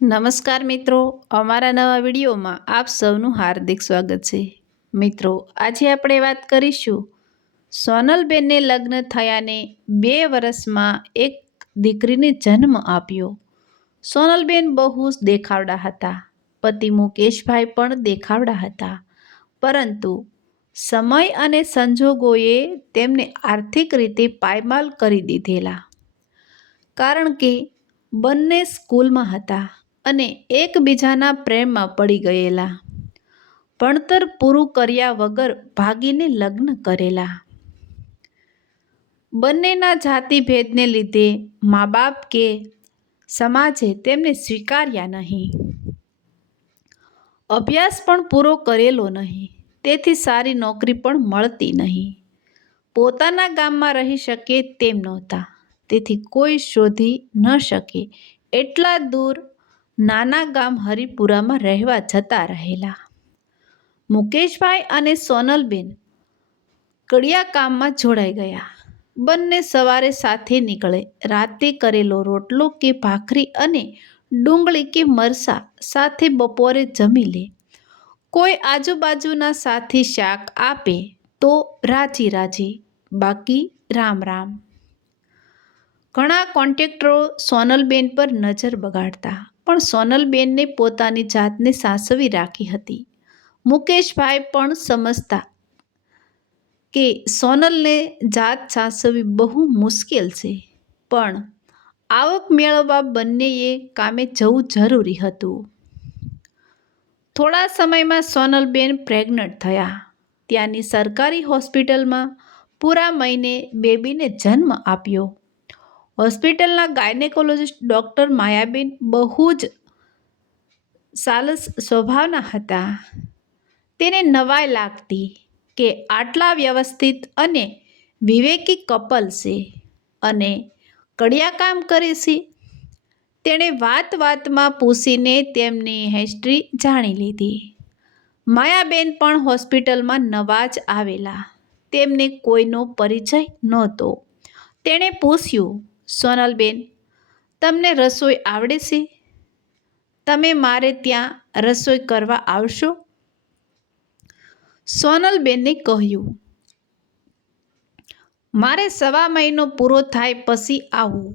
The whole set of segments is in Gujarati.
નમસ્કાર મિત્રો, અમારા નવા વિડીયોમાં આપ સૌનું હાર્દિક સ્વાગત છે. મિત્રો, આજે આપણે વાત કરીશું સોનલબેનને લગ્ન થયાને 2 વર્ષમાં એક દીકરીને જન્મ આપ્યો. સોનલબેન બહુ જ દેખાવડા હતા. પતિ મુકેશભાઈ પણ દેખાવડા હતા. પરંતુ સમય અને સંજોગોએ તેમને આર્થિક રીતે પાયમાલ કરી દીધેલા. કારણ કે બંને સ્કૂલમાં હતા અને એકબીજાના પ્રેમમાં પડી ગયેલા. ભણતર પૂરું કર્યા વગર ભાગીને લગ્ન કરેલા. બંનેના જાતિભેદને લીધે મા બાપ કે સમાજે તેમને સ્વીકાર્યા નહીં. અભ્યાસ પણ પૂરો કરેલો નહીં, તેથી સારી નોકરી પણ મળતી નહીં. પોતાના ગામમાં રહી શકે તેમ નહોતા, તેથી કોઈ શોધી ન શકે એટલા દૂર નાના ગામ હરિપુરામાં રહેવા જતા રહેલા. મુકેશભાઈ અને સોનલબેન કડિયા કામમાં જોડાઈ ગયા. બંને સવારે સાથે નીકળે, રાતે કરેલો રોટલો કે ભાખરી અને ડુંગળી કે મરચાં સાથે બપોરે જમી લે. કોઈ આજુબાજુના સાથી શાક આપે તો રાજી રાજી, બાકી રામ રામ. ઘણા કોન્ટ્રાક્ટરો સોનલબેન પર નજર બગાડતા, પણ સોનલબેનને પોતાની જાતને સાચવી રાખી હતી. મુકેશભાઈ પણ સમજતા કે સોનલને જાત સાચવવી બહુ મુશ્કેલ છે, પણ આવક મેળવવા બંનેએ કામે જવું જરૂરી હતું. થોડા સમયમાં સોનલબેન પ્રેગ્નન્ટ થયા. ત્યાંની સરકારી હોસ્પિટલમાં પૂરા મહિને બેબીને જન્મ આપ્યો. હોસ્પિટલના ગાયનેકોલોજિસ્ટ ડૉક્ટર માયાબેન બહુ જ સાલસ સ્વભાવના હતા. તેને નવાઈ લાગતી કે આટલા વ્યવસ્થિત અને વિવેકી કપલ છે અને કડિયા કામ કરે છે. તેણે વાત વાતમાં પૂછીને તેમની હિસ્ટ્રી જાણી લીધી. માયાબેન પણ હોસ્પિટલમાં નવા જ આવેલા. તેમને કોઈનો પરિચય નહોતો. તેણે પૂછ્યું, સોનલબેન, તમને રસોઈ આવડે છે? તમે મારે ત્યાં રસોઈ કરવા આવશો? સોનલબેને કહ્યું, મારે 1.25 મહિનો પૂરો થાય પછી આવું.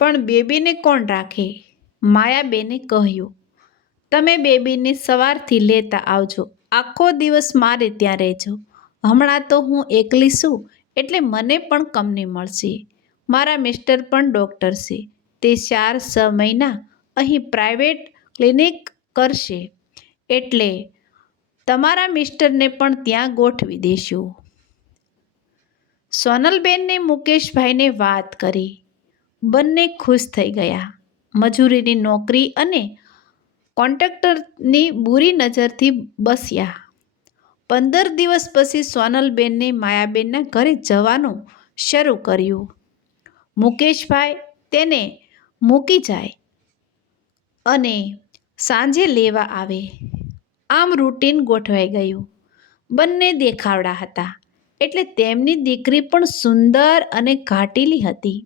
પણ બેબીને કોણ રાખે? માયાબેને કહ્યું, તમે બેબીને સવારથી લેતા આવજો. આખો દિવસ મારે ત્યાં રહેજો. હમણાં તો હું એકલી છું, એટલે મને પણ કંપની મળશે. મારા મિસ્ટર પણ ડૉક્ટર છે. તે 4-6 મહિના અહીં પ્રાઇવેટ ક્લિનિક કરશે, એટલે તમારા મિસ્ટરને પણ ત્યાં ગોઠવી દેશું. સોનલબેનને મુકેશભાઈને વાત કરી. બંને ખુશ થઈ ગયા. મજૂરીની નોકરી અને કોન્ટ્રાક્ટરની બુરી નજરથી બસ્યા. 15 દિવસ પછી સોનલબેનને માયાબેનના ઘરે જવાનું શરૂ કર્યું. મુકેશભાઈ તેને મૂકી જાય અને સાંજે લેવા આવે. આમ રૂટીન ગોઠવાઈ ગયું. બંને દેખાવડા હતા, એટલે તેમની દીકરી પણ સુંદર અને ઘાટીલી હતી.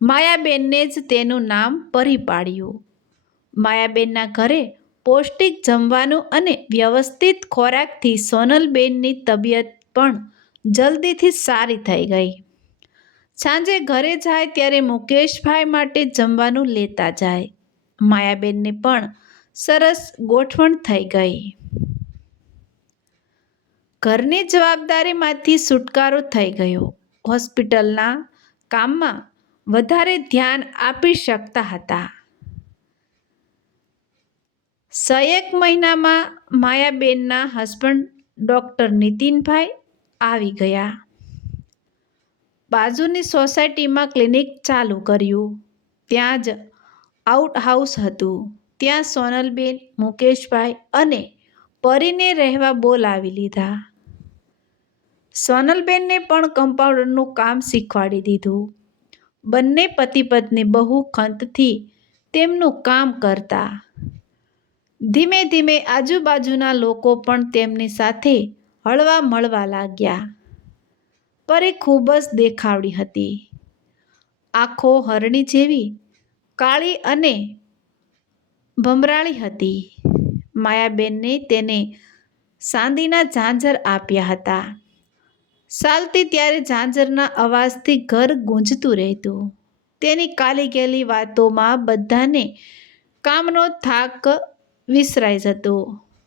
માયાબેનને જ તેનું નામ પરી પાડ્યું. માયાબેનના ઘરે પૌષ્ટિક જમવાનું અને વ્યવસ્થિત ખોરાકથી સોનલબેનની તબિયત પણ જલ્દીથી સારી થઈ ગઈ. સાંજે ઘરે જાય ત્યારે મુકેશભાઈ માટે જમવાનું લેતા જાય. માયાબેનને પણ સરસ ગોઠવણ થઈ ગઈ. ઘરની જવાબદારીમાંથી છુટકારો થઈ ગયો. હોસ્પિટલના કામમાં વધારે ધ્યાન આપી શકતા હતા. 6 મહિનામાં માયાબેનના હસબન્ડ ડૉક્ટર નીતિનભાઈ આવી ગયા. બાજુની સોસાયટીમાં ક્લિનિક ચાલુ કર્યું. ત્યાં જ આઉટહાઉસ હતું. ત્યાં સોનલબેન, મુકેશભાઈ અને પરીને રહેવા બોલાવી લીધા. સોનલબેનને પણ કમ્પાઉન્ડરનું કામ શીખવાડી દીધું. બંને પતિ પત્ની બહુ ખંતથી તેમનું કામ કરતા. ધીમે ધીમે આજુબાજુના લોકો પણ તેમની સાથે હળવા મળવા લાગ્યા. પરી ખૂબ જ દેખાવડી હતી. આંખો હરણી જેવી કાળી અને ભમરાળી હતી. માયાબેનને તેને ચાંદીના ઝાંઝર આપ્યા હતા. ચાલતી ત્યારે ઝાંઝરના અવાજથી ઘર ગૂંજતું રહેતું. તેની કાલી ગેલી વાતોમાં બધાને કામનો થાક વિસરાઈ જતો.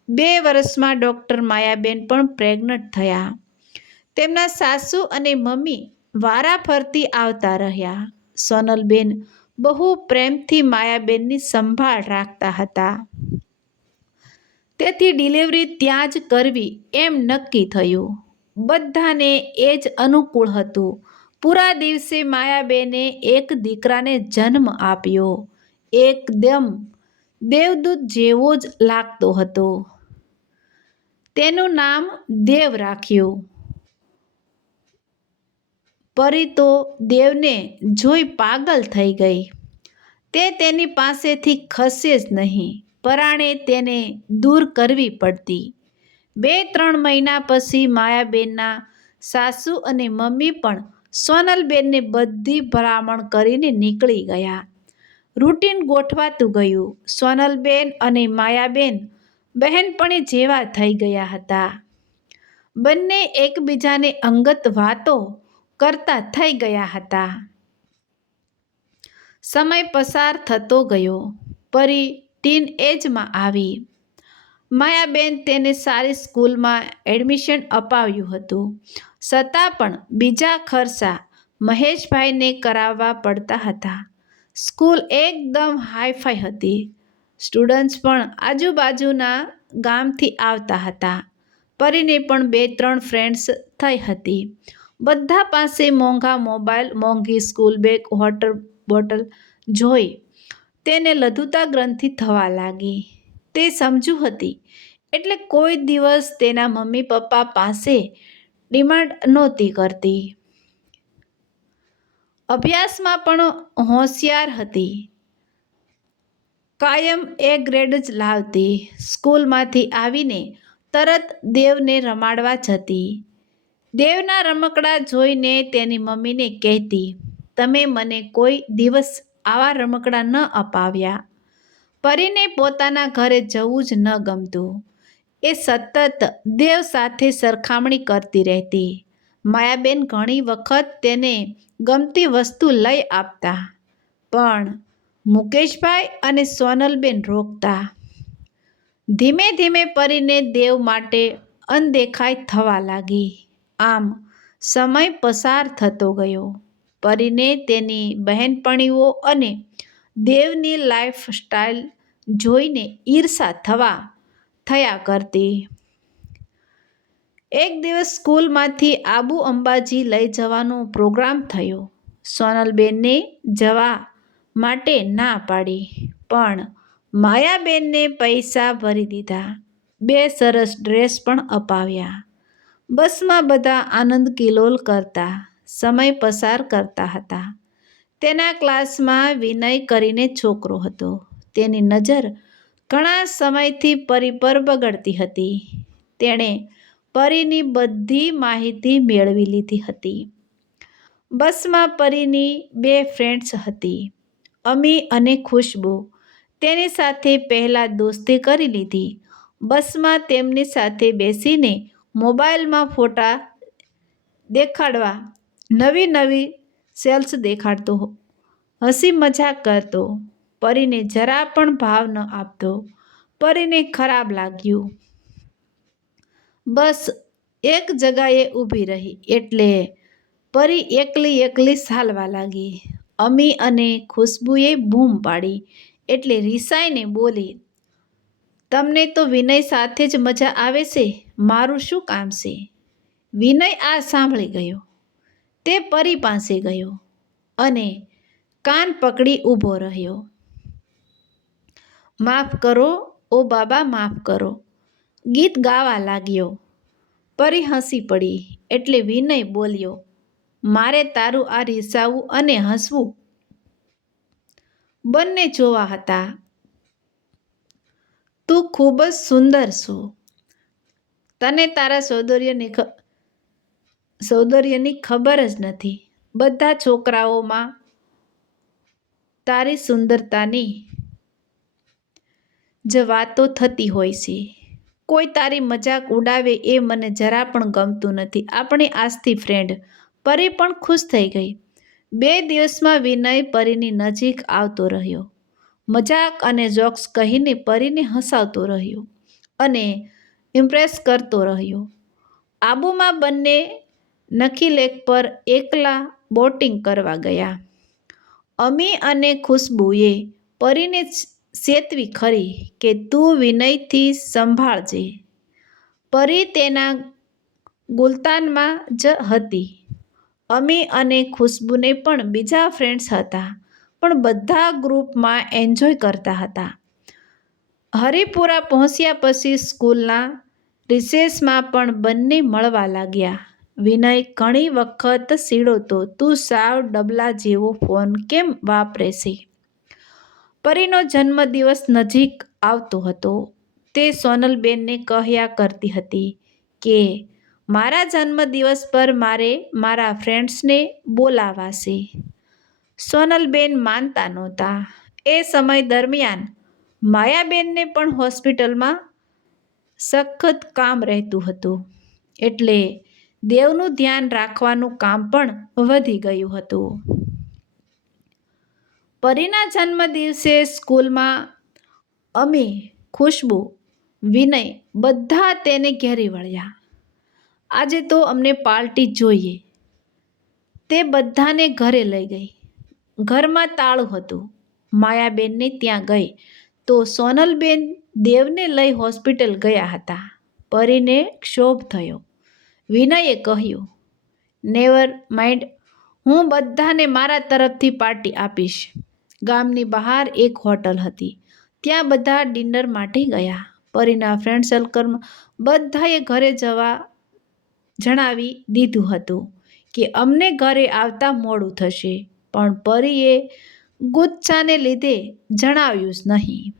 2 વર્ષમાં ડૉક્ટર માયાબેન પણ પ્રેગ્નન્ટ થયા. તેમના સાસુ અને મમ્મી વારાફરતી આવતા રહ્યા. સોનલબેન બહુ પ્રેમથી માયાબેનની સંભાળ રાખતા હતા. તેથી ડિલિવરી ત્યાં જ કરવી એમ નક્કી થયું. બધાને એ જ અનુકૂળ હતું. પૂરા દિવસે માયાબેને એક દીકરાને જન્મ આપ્યો. એકદમ દેવદૂત જેવો જ લાગતો હતો. તેનું નામ દેવ રાખ્યું. પરી તો દેવને જોઈ પાગલ થઈ ગઈ. તે તેની પાસેથી ખસે જ નહીં. પરાણે તેને દૂર કરવી પડતી. 2-3 મહિના પછી માયાબેનના સાસુ અને મમ્મી પણ સોનલબેનને બધી ભલામણ કરીને નીકળી ગયા. રૂટીન ગોઠવાતું ગયું. સોનલબેન અને માયાબેન બહેનપણી જેવા થઈ ગયા હતા. બંને એકબીજાને અંગત વાતો કરતા થઈ ગયા હતા. સમય પસાર થતો ગયો. પરી ટીન એજમાં આવી. માયાબેન તેને સારી સ્કૂલમાં એડમિશન અપાવ્યું હતું. છતાં પણ બીજા ખર્ચા મહેશભાઈને કરાવવા પડતા હતા. સ્કૂલ એકદમ હાઈફાઈ હતી. સ્ટુડન્ટ્સ પણ આજુબાજુના ગામથી આવતા હતા. પરીને પણ 2-3 ફ્રેન્ડ્સ થઈ હતી. બધા પાસે મોંઘા મોબાઈલ, મોંઘી સ્કૂલ બેગ, વોટર બોટલ જોઈ તેને લઘુતા ગ્રંથિ થવા લાગી. તે સમજુ હતી એટલે કોઈ દિવસ તેના મમ્મી પપ્પા પાસે ડિમાન્ડ નહોતી કરતી. અભ્યાસમાં પણ હોશિયાર હતી. કાયમ A ગ્રેડ જ લાવતી. સ્કૂલમાંથી આવીને તરત દેવને રમાડવા જતી. દેવના રમકડા જોઈને તેની મમ્મીને કહેતી, તમે મને કોઈ દિવસ આવા રમકડા ન અપાવ્યા. પરીને પોતાના ઘરે જવું જ ન ગમતું. એ સતત દેવ સાથે સરખામણી કરતી રહેતી. માયાબેન ઘણી વખત તેને ગમતી વસ્તુ લઈ આપતા, પણ મુકેશભાઈ અને સોનલબેન રોકતા. ધીમે ધીમે પરીને દેવ માટે અનદેખાઈ થવા લાગી. આમ સમય પસાર થતો ગયો. પરીને તેની બહેનપણીઓ અને દેવની લાઈફસ્ટાઈલ જોઈને ઈર્ષા થયા કરતી. એક દિવસ સ્કૂલમાંથી આબુ અંબાજી લઈ જવાનો પ્રોગ્રામ થયો. સોનલબેનને જવા માટે ના પાડી, પણ માયાબેનને પૈસા ભરી દીધા. 2 સરસ ડ્રેસ પણ અપાવ્યા. બસમાં બધા આનંદ કિલોલ કરતા સમય પસાર કરતા હતા. તેના ક્લાસમાં વિનય કરીને છોકરો હતો. તેની નજર ઘણા સમયથી પરી પર બગડતી હતી. તેણે પરીની બધી માહિતી મેળવી લીધી હતી. બસમાં પરીની 2 ફ્રેન્ડ્સ હતી, અમી અને ખુશ્બુ. તેની સાથે પહેલાં દોસ્તી કરી લીધી. બસમાં તેમની સાથે બેસીને મોબાઈલમાં ફોટા દેખાડવા, નવી નવી સેલ્સ દેખાડતો, હસી મજાક કરતો. પરીને જરા પણ ભાવ ન આપતો. પરીને ખરાબ લાગ્યું. બસ એક જગાએ ઊભી રહી એટલે પરી એકલી એકલી ચાલવા લાગી. અમી અને ખુશ્બુએ બૂમ પાડી એટલે રિસાઈને બોલી, તમને તો વિનય સાથે જ મજા આવે છે, મારું શું કામ છે? વિનય આ સાંભળી ગયો. તે પરી પાસે ગયો અને કાન પકડી ઊભો રહ્યો. માફ કરો ઓ બાબા, માફ કરો, ગીત ગાવા લાગ્યો. પરી હસી પડી એટલે વિનય બોલ્યો, મારે તારું આ રિસાવું અને હસવું બંને જોવા હતા. તું ખૂબ જ સુંદર છો. તને તારા સૌંદર્યની ખબર જ નથી. બધા છોકરાઓમાં તારી સુંદરતાની જ વાતો થતી હોય છે. કોઈ તારી મજાક ઉડાવે એ મને જરા પણ ગમતું નથી. આપણે આજથી ફ્રેન્ડ. પરી પણ ખુશ થઈ ગઈ. 2 દિવસમાં વિનય પરીની નજીક આવતો રહ્યો. મજાક અને જોક્સ કહીને પરીને હસાવતો રહ્યો અને ઇમ્પ્રેસ કરતો રહ્યો. આબુમાં બંને નખી લેક પર એકલા બોટિંગ કરવા ગયા. અમી અને ખુશ્બુએ પરીને ચેતવી ખરી કે તું વિનયથી સંભાળજે. પરી તેના ગુલતાનમાં જ હતી. અમી અને ખુશ્બુને પણ બીજા ફ્રેન્ડ્સ હતા, પણ બધા ગ્રુપમાં એન્જોય કરતા હતા. હરિપુરા પહોંચ્યા પછી સ્કૂલના રિસેસમાં પણ બંને મળવા લાગ્યા. વિનય ઘણી વખત ચીડવતો, તું સાવ ડબલા જેવો ફોન કેમ વાપરે છે? પરીનો જન્મદિવસ નજીક આવતો હતો. તે સોનલબેનને કહ્યા કરતી હતી કે મારા જન્મદિવસ પર મારે મારા ફ્રેન્ડ્સને બોલાવવા છે. સોનલબેન માનતા નહોતા. એ સમય દરમિયાન માયાબેનને પણ હોસ્પિટલમાં સખત કામ રહેતું હતું, એટલે દેવનું ધ્યાન રાખવાનું કામ પણ વધી ગયું હતું. પરીના જન્મદિવસે સ્કૂલમાં અમી, ખુશ્બુ, વિનય બધા તેને ઘેરી વળ્યા. આજે તો અમને પાર્ટી જોઈએ. તે બધાને ઘરે લઈ ગઈ. ઘરમાં તાળું હતું. માયાબેનને ત્યાં ગઈ તો સોનલબેન દેવને લઈ હોસ્પિટલ ગયા હતા. પરીને ક્ષોભ થયો. વિનયે કહ્યું, નેવર માઇન્ડ, હું બધાને મારા તરફથી પાર્ટી આપીશ. ગામની બહાર એક હોટલ હતી. ત્યાં બધા ડિનર માટે ગયા. પરીના ફ્રેન્ડ સર્કલમાં બધાએ ઘરે જવા જણાવી દીધું હતું કે અમને ઘરે આવતા મોડું થશે, પણ પરીએ ગુસ્સાને લીધે જણાવ્યું જ નહીં.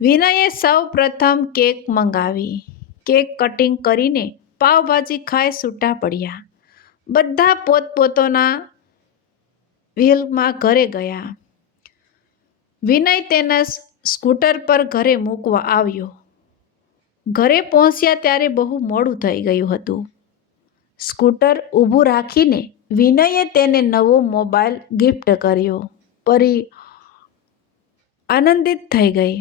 વિનયે સૌ પ્રથમ કેક મંગાવી. કેક કટિંગ કરીને પાવભાજી ખાઈ છૂટા પડ્યા. બધા પોતપોતાના વ્હીલમાં ઘરે ગયા. વિનય તેના સ્કૂટર પર ઘરે મૂકવા આવ્યો. ઘરે પહોંચ્યા ત્યારે બહુ મોડું થઈ ગયું હતું. સ્કૂટર ઊભું રાખીને વિનયે તેને નવો મોબાઈલ ગિફ્ટ કર્યો. પરી આનંદિત થઈ ગઈ.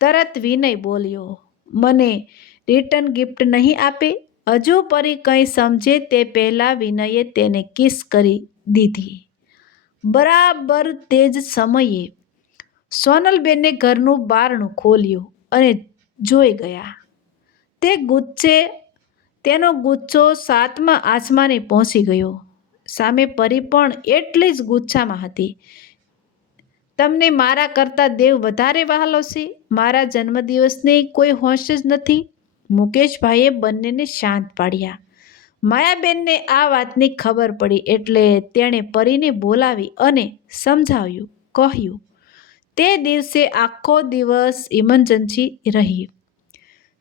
તરત વિનય બોલ્યો, મને રિટર્ન ગિફ્ટ નહીં આપે? હજુ પરી કંઈ સમજે તે પહેલાં વિનયે તેને કિસ કરી દીધી. બરાબર તે જ સમયે સોનલબેને ઘરનું બારણું ખોલ્યું અને જોઈ ગયા. તેનો ગુસ્સો 7મા આસમાને પહોંચી ગયો. સામે પરી પણ એટલી જ ગુસ્સામાં હતી. તમને મારા કરતાં દેવ વધારે વહાલો છે? મારા જન્મદિવસને કોઈ હોશ જ નથી? મુકેશભાઈએ બંનેને શાંત પાડ્યા. માયાબેનને આ વાતની ખબર પડી એટલે તેણે પરીને બોલાવી અને સમજાવ્યું. કહ્યું, તે દિવસે આખો દિવસ ઇમરજન્સી રહી.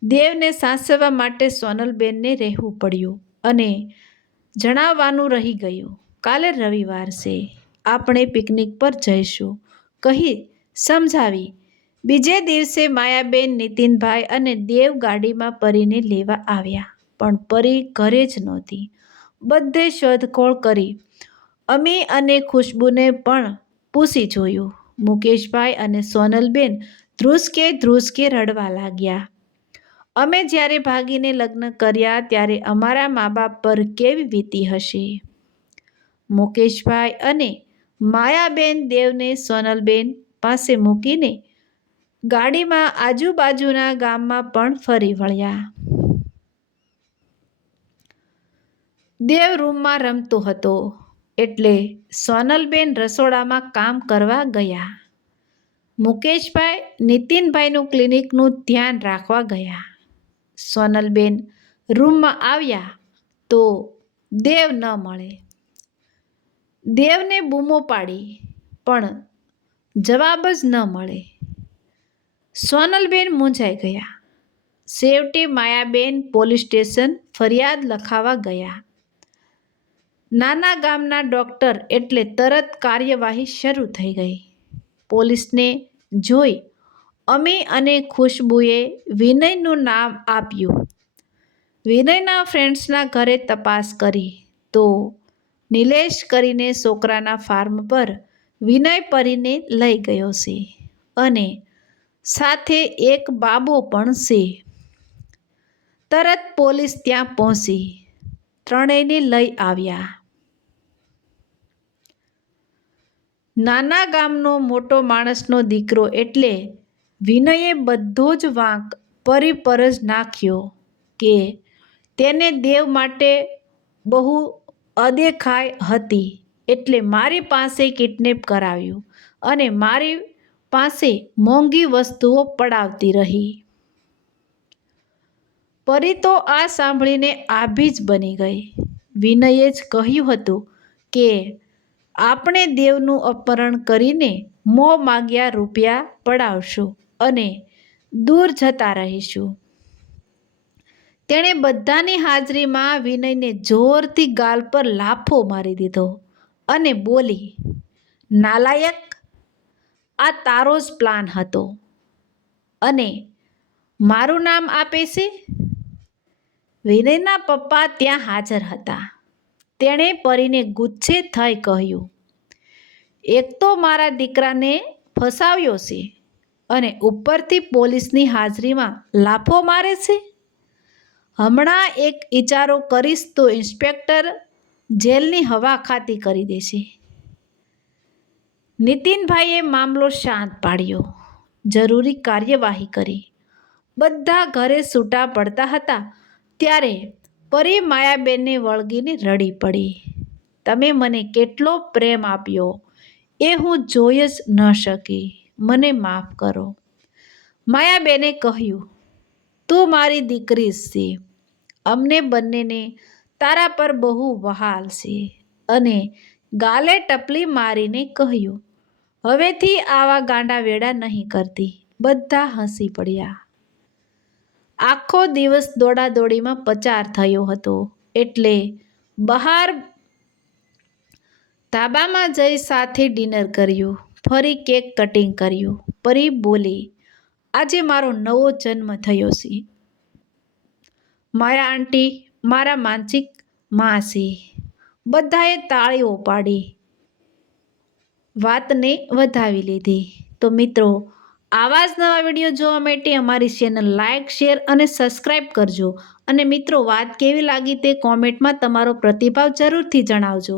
દેવને સાચવવા માટે સોનલબેનને રહેવું પડ્યું અને જણાવવાનું રહી ગયું. કાલે રવિવાર છે, આપણે પિકનિક પર જઈશું, કહી સમજાવી. બીજે દિવસે માયાબેન, નીતિનભાઈ અને દેવ ગાડીમાં પરીને લેવા આવ્યા, પણ પરી ઘરે જ નહોતી. બધે શોધખોળ કરી. અમી અને ખુશ્બુને પણ પૂછી જોયું. મુકેશભાઈ અને સોનલબેન ધ્રુસકે રડવા લાગ્યા. અમે જ્યારે ભાગીને લગ્ન કર્યા ત્યારે અમારા મા બાપ પર કેવી વીતી હશે? મુકેશભાઈ અને માયાબેન દેવને સોનલબેન પાસે મૂકીને ગાડીમાં આજુબાજુના ગામમાં પણ ફરી વળ્યા. દેવ રૂમમાં રમતો હતો એટલે સોનલબેન રસોડામાં કામ કરવા ગયા. મુકેશભાઈ નીતિનભાઈનું ક્લિનિકનું ધ્યાન રાખવા ગયા. સોનલબેન રૂમમાં આવ્યા તો દેવ ન મળે. દેવને બૂમો પાડી પણ જવાબ જ ન મળે. સોનલબેન મૂંઝાઈ ગયા. છેવટે માયાબેન પોલીસ સ્ટેશન ફરિયાદ લખાવા ગયા. નાના ગામના ડૉક્ટર એટલે તરત કાર્યવાહી શરૂ થઈ ગઈ. પોલીસને જોઈ અમી અને ખુશ્બુએ વિનયનું નામ આપ્યું. વિનયના ફ્રેન્ડ્સના ઘરે તપાસ કરી તો નિલેશ કરીને છોકરાના ફાર્મ પર વિનય પરીને લઈ ગયો છે અને સાથે એક બાબો પણ છે. તરત પોલીસ ત્યાં પહોંચી ત્રણેયને લઈ આવ્યા. નાના ગામનો મોટો માણસનો દીકરો એટલે વિનયે બધો જ વાંક પરી પર જ નાખ્યો કે તેને દેવ માટે બહુ અદેખાઈ હતી એટલે મારી પાસે કિડનેપ કરાવ્યું અને મારી પાસે મોંઘી વસ્તુઓ પડાવતી રહી. પરી તો આ સાંભળીને આભી જ બની ગઈ. વિનયે જ કહ્યું હતું કે આપણે દેવનું અપહરણ કરીને મોં માગ્યા રૂપિયા પડાવશું અને દૂર જતા રહીશું. તેણે બધાની હાજરીમાં વિનયને જોરથી ગાલ પર લાફો મારી દીધો અને બોલી, નાલાયક, આ તારો જ પ્લાન હતો અને મારું નામ આપે છે? વિનયના પપ્પા ત્યાં હાજર હતા. તેણે પરીને ગુસ્સે થઈ કહ્યું, એક તો મારા દીકરાને ફસાવ્યો છે અને ઉપરથી પોલીસની હાજરીમાં લાફો મારે છે. હમણાં એક ઈચારો કરીશ તો ઇન્સ્પેક્ટર જેલની હવા ખાતી કરી દેશે. નીતિનભાઈએ મામલો શાંત પાડ્યો. જરૂરી કાર્યવાહી કરી. બધા ઘરે છૂટા પડતા હતા ત્યારે પરી માયાબેનને વળગીને રડી પડી. તમે મને કેટલો પ્રેમ આપ્યો એ હું જોઈ જ ન શકી. મને માફ કરો. માયાબેને કહ્યું, તું મારી દીકરી છે. અમને બંનેને તારા પર બહુ વહાલ છે અને ગાલે ટપલી મારીને કહ્યું, હવેથી આવા ગાંડા વેડા નહીં કરતી. બધા હસી પડ્યા. આખો દિવસ દોડાદોડીમાં પસાર થયો હતો એટલે બહાર ધાબામાં જઈ સાથે ડિનર કર્યું. ફરી કેક કટિંગ કર્યું. પરી બોલી, આજે મારો નવો જન્મ થયો છે. માયા આંટી મારા માનસિક માં છે. બધાએ તાળીઓ પાડી વાતને વધાવી લીધી. તો મિત્રો, આવા જ નવા વિડીયો જોવા માટે અમારી ચેનલ લાઇક, શેર અને સબસ્ક્રાઈબ કરજો. અને મિત્રો, વાત કેવી લાગી તે કોમેન્ટમાં તમારો પ્રતિભાવ જરૂરથી જણાવજો.